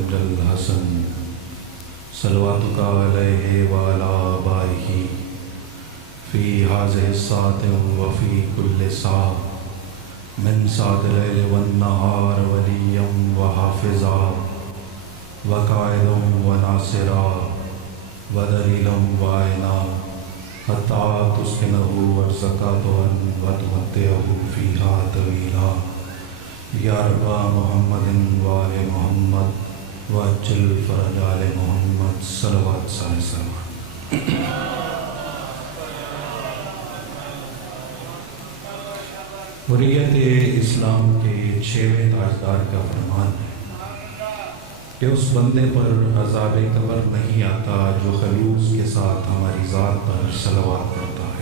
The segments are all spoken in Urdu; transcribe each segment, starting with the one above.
ابن الحسن صلواتك عليه وعلى آبائه في هذه الساعة وفي كل ساعة من ساعة الليل والنهار وليا وحافظا وقائدا وناصرا ودليلا وعينا حتى تسكنه أرزقا وتمتعه فيها طويلا یا رب محمد وآل محمد وعجل فرج آل محمد صلوات سلام. حریت اسلام کے 6ویں تاجدار کا فرمان ہے کہ اس بندے پر عذاب قبر نہیں آتا جو خلوص کے ساتھ ہماری ذات پر صلوات کرتا ہے.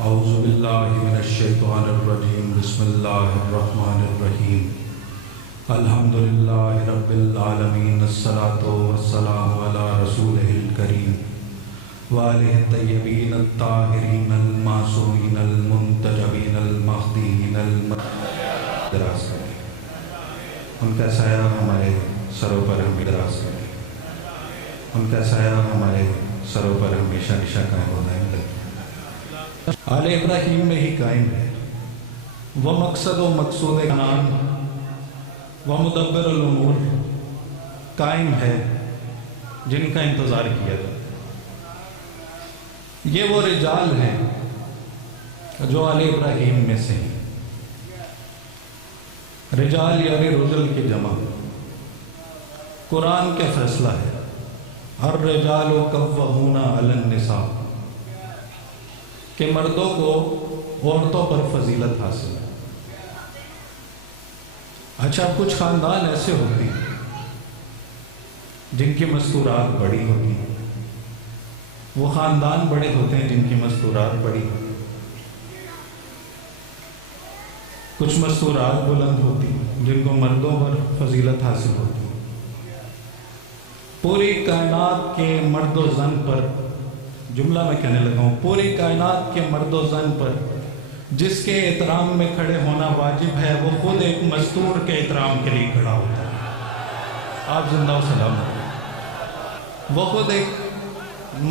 اعوذ باللہ من الشیطان الرجیم بسم اللہ الرحمن الرحیم الحمدللہ رب العالمین الصلاۃ والسلام علی رسولہ الکریم وآلہ الطیبین الطاہرین المعصومین المنتجبین المہدیین دراز کریں. ان کا سایہ ہمارے سروں پر ہمیں دراز کریں. ان کا سایہ ہمارے سروں پر ہمیشہ ہمیشہ قائم ہونا ہے. آل ابراہیم میں ہی قائم ہے. وہ مقصد و مقصود کائنات و مدبر الامور قائم ہے جن کا انتظار کیا تھا. یہ وہ رجال ہیں جو آل ابراہیم میں سے ہیں. رجال یعنی رجل کی جمع. قرآن کے فیصلہ ہے الرجال قوامون علی النساء کہ مردوں کو عورتوں پر فضیلت حاصل ہے. اچھا کچھ خاندان ایسے ہوتے ہیں جن کی مستورات بڑی ہوتی ہیں. وہ خاندان بڑے ہوتے ہیں جن کی مستورات بڑی ہوتی ہیں. کچھ مستورات بلند ہوتی ہیں جن کو مردوں پر فضیلت حاصل ہوتی ہے. پوری کائنات کے مرد و زن پر جملہ میں کہنے لگا ہوں، پوری کائنات کے مرد و زن پر جس کے احترام میں کھڑے ہونا واجب ہے وہ خود ایک مستور کے احترام کے لیے کھڑا ہوتا ہے. آپ زندہ و سلام. وہ خود ایک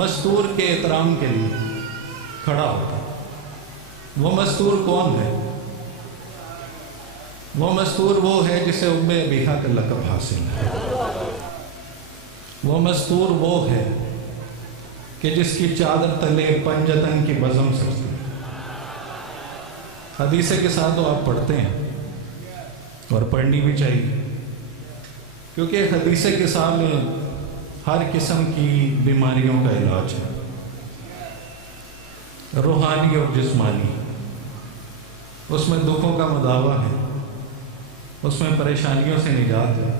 مستور کے احترام کے لیے کھڑا ہوتا ہے. وہ مستور کون ہے؟ وہ مستور وہ ہے جسے ام ابیہا کا لقب حاصل ہے. وہ مستور وہ ہے کہ جس کی چادر تلے پنجتن کی بزم سجتی ہے. حدیث کے ساتھ تو آپ پڑھتے ہیں اور پڑھنی بھی چاہیے، کیونکہ حدیث کے ساتھ میں ہر قسم کی بیماریوں کا علاج ہے، روحانی اور جسمانی. اس میں دکھوں کا مداوع ہے، اس میں پریشانیوں سے نجات ہے،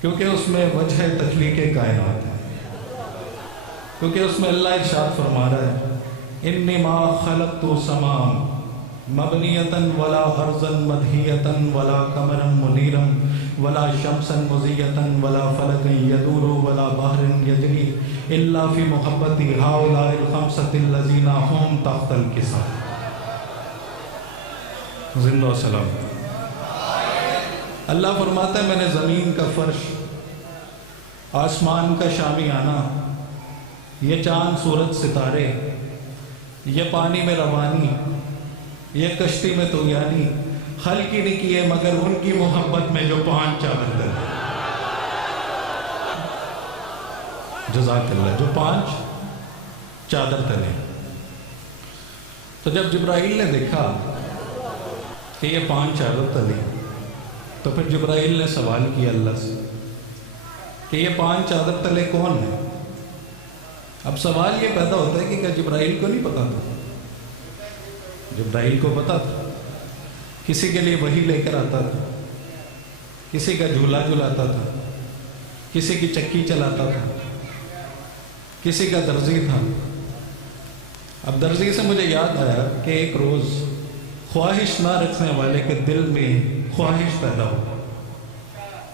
کیونکہ اس میں وجہ تخلیق کائنات ہے. کیونکہ اس میں اللہ ارشاد فرما رہا ہے انی ما خلقت سماء مبنیۃ ولا ارضا مدحیۃ ولا قمرا منیرا ولا شمسا مضیۃ ولا فلکا یدور ولا بحر یجری الا فی محبت ہؤلاء الخمسۃ الذین هم تحت الکساء. زندہ و سلام. اللہ فرماتا ہے میں نے زمین کا فرش، آسمان کا شامیانہ، یہ چاند سورج ستارے، یہ پانی میں روانی، یہ کشتی میں طغیانی خلق ہی نہیں کیے مگر ان کی محبت میں جو 5 چادر تلے. جزاک اللہ. جو 5 چادر تلے. تو جب جبرائیل نے دیکھا کہ یہ 5 چادر تلے تو پھر جبرائیل نے سوال کیا اللہ سے کہ یہ 5 چادر تلے کون ہیں؟ اب سوال یہ پیدا ہوتا ہے کہ کیا جبرائیل کو نہیں پتا تھا؟ جبرائیل کو پتا تھا. کسی کے لیے وحی لے کر آتا تھا، کسی کا جھولا جھلاتا تھا، کسی کی چکی چلاتا تھا، کسی کا درزی تھا. اب درزی سے مجھے یاد آیا کہ ایک روز خواہش نہ رکھنے والے کے دل میں خواہش پیدا ہو.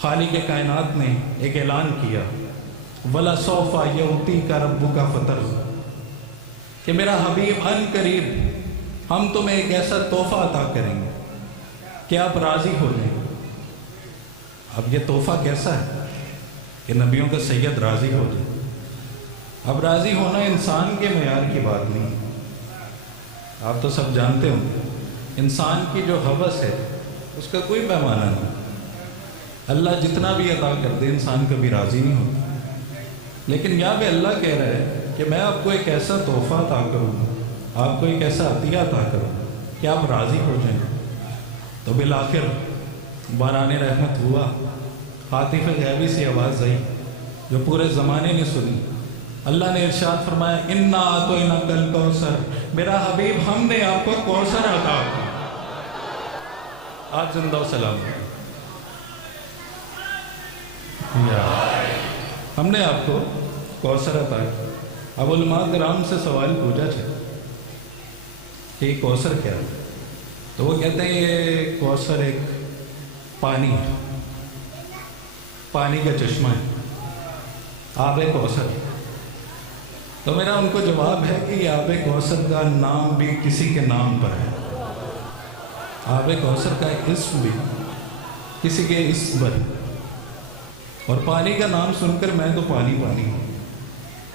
خالق کائنات نے ایک اعلان کیا، وَلَسَوْفَ يُعْطِيكَ رَبُّكَ فَتَرْضَىٰ، کہ میرا حبیب ان قریب ہم تمہیں ایک ایسا تحفہ عطا کریں گے کہ آپ راضی ہو جائیں۔ اب یہ تحفہ کیسا ہے کہ نبیوں کا سید راضی ہو جائے؟ اب راضی ہونا انسان کے معیار کی بات نہیں، آپ تو سب جانتے ہوں انسان کی جو ہوس ہے اس کا کوئی پیمانہ نہیں۔ اللہ جتنا بھی عطا کر دے انسان کبھی راضی نہیں ہوتا، لیکن یہاں پہ اللہ کہہ رہا ہے کہ میں آپ کو ایک ایسا تحفہ عطا کروں گا، آپ کو ایک ایسا عطیہ عطا کروں کہ آپ راضی ہو جائیں۔ تو بالآخر باران رحمت ہوا، عاطف غیبی سے آواز آئی جو پورے زمانے نے سنی۔ اللہ نے ارشاد فرمایا، اِنَّا أَعْطَيْنَاكَ الْكَوْثَرَ، میرا حبیب ہم نے آپ کو کوثر عطا کیا۔ آپ زندہ و سلام، ہم نے آپ کو کوثر عطا کیا۔ اب علماء کرام سے سوال پوچھا چاہے کہ یہ کوثر کیا ہے؟ تو وہ کہتے ہیں یہ کوثر ایک پانی ہے، پانی کا چشمہ ہے، آب کوثر۔ تو میرا ان کو جواب ہے کہ یہ آب کوثر کا نام بھی کسی کے نام پر ہے، آب کوثر کا اسم بھی کسی کے اسم پر ہے۔ اور پانی کا نام سن کر میں تو پانی پانی ہوں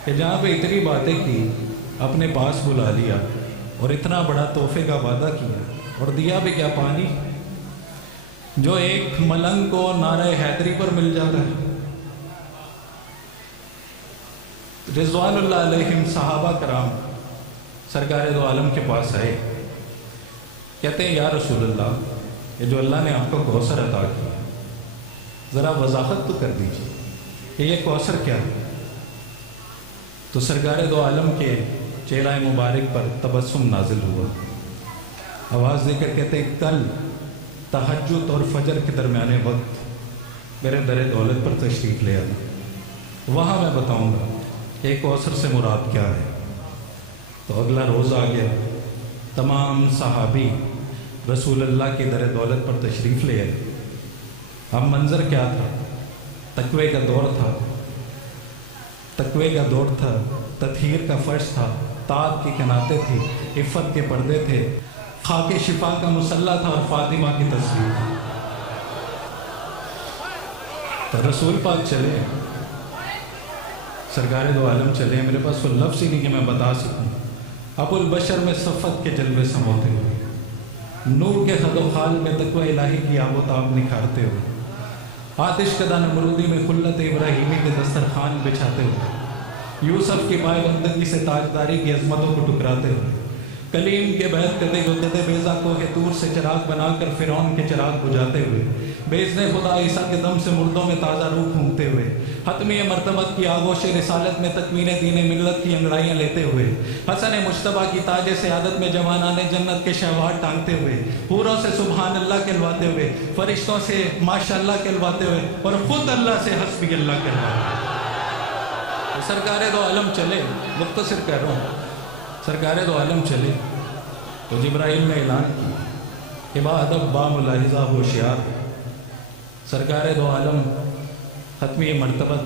کہ جہاں پہ اتنی باتیں کی، اپنے پاس بلا لیا اور اتنا بڑا تحفے کا وعدہ کیا اور دیا بھی کیا؟ پانی، جو ایک ملنگ کو نعرہ حیدری پر مل جاتا ہے۔ رضوان اللہ علیہم صحابہ کرام سرکار دو عالم کے پاس آئے، کہتے ہیں یا رسول اللہ، یہ جو اللہ نے آپ کو کوثر عطا کیا ذرا وضاحت تو کر دیجیے کہ یہ کوثر کیا ہے۔ تو سرکار دو عالم کے چہرہ مبارک پر تبسم نازل ہوا، آواز دے کر کہتے ہیں کل تہجد اور فجر کے درمیانے وقت میرے در دولت پر تشریف لے آنا، وہاں میں بتاؤں گا کہ کوثر سے مراد کیا ہے۔ تو اگلا روز آ گیا، تمام صحابی رسول اللہ کے در دولت پر تشریف لے آئے۔ اب منظر کیا تھا؟ تقوی کا دور تھا، تقوی کا دور تھا، تطہیر کا فرش تھا، تاج کی کناتیں تھی، عفت کے پردے تھے، خاک شفا کا مصلی تھا اور فاطمہ کی تصویر تھی۔ تو رسول پاک چلے، سرکار دو عالم چلے، میرے پاس کوئی لفظ ہی نہیں کہ میں بتا سکوں۔ ابو البشر میں صفت کے جلوے سموتے ہوئے، نور کے خد و خال میں تقوی الہی کی آب و تاب نکھارتے ہوئے، آتش کدہ نمرودی میں خلت ابراہیمی کے دسترخوان بچھاتے ہوئے، یوسف کی پائے بندگی سے تاجداری کی عظمتوں کو ٹکراتے ہوئے، کلیم کے بیعت کرتے ہوتے بیضا کو کہ طور سے چراغ بنا کر فرعون کے چراغ بجھاتے ہوئے، بیزن خدا عیسیٰ کے دم سے مردوں میں تازہ روح پھونکتے ہوئے، حتمی مرتبت کی آغوش رسالت میں تکوین دین ملت کی انگڑائیاں لیتے ہوئے، حسن مجتبیٰ کی تاج سعادت میں جوانان جنت کے شہوار ٹانگتے ہوئے، حوروں سے سبحان اللہ کہلواتے ہوئے، فرشتوں سے ماشاءاللہ کہلواتے ہوئے اور خود اللہ سے حسبی اللہ کہلواتے ہوئے، سرکار دو عالم چلے۔ مختصر کہہ رہا ہوں، سرکار دو عالم چلے تو جبرائیل نے اعلان کیا کہ با ادب با ملاحظہ ہوشیار، سرکار دو عالم ختمی مرتبت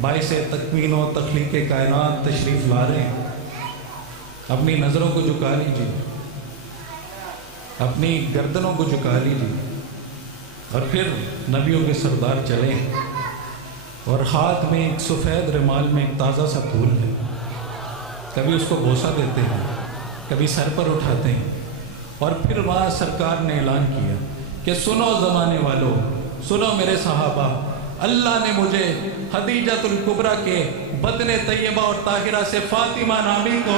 باعث تکوین و تخلیق کائنات تشریف لا رہے ہیں۔ اپنی نظروں کو جھکا لیجیے، اپنی گردنوں کو جھکا لیجیے، اور پھر نبیوں کے سردار چلے اور ہاتھ میں ایک سفید رومال میں ایک تازہ سا پھول ہے، کبھی اس کو بوسہ دیتے ہیں، کبھی سر پر اٹھاتے ہیں، اور پھر وہاں سرکار نے اعلان کیا کہ سنو زمانے والوں، سنو میرے صحابہ، اللہ نے مجھے خدیجۃ الکبریٰ کے بدن طیبہ اور طاہرہ سے فاطمہ نامی کو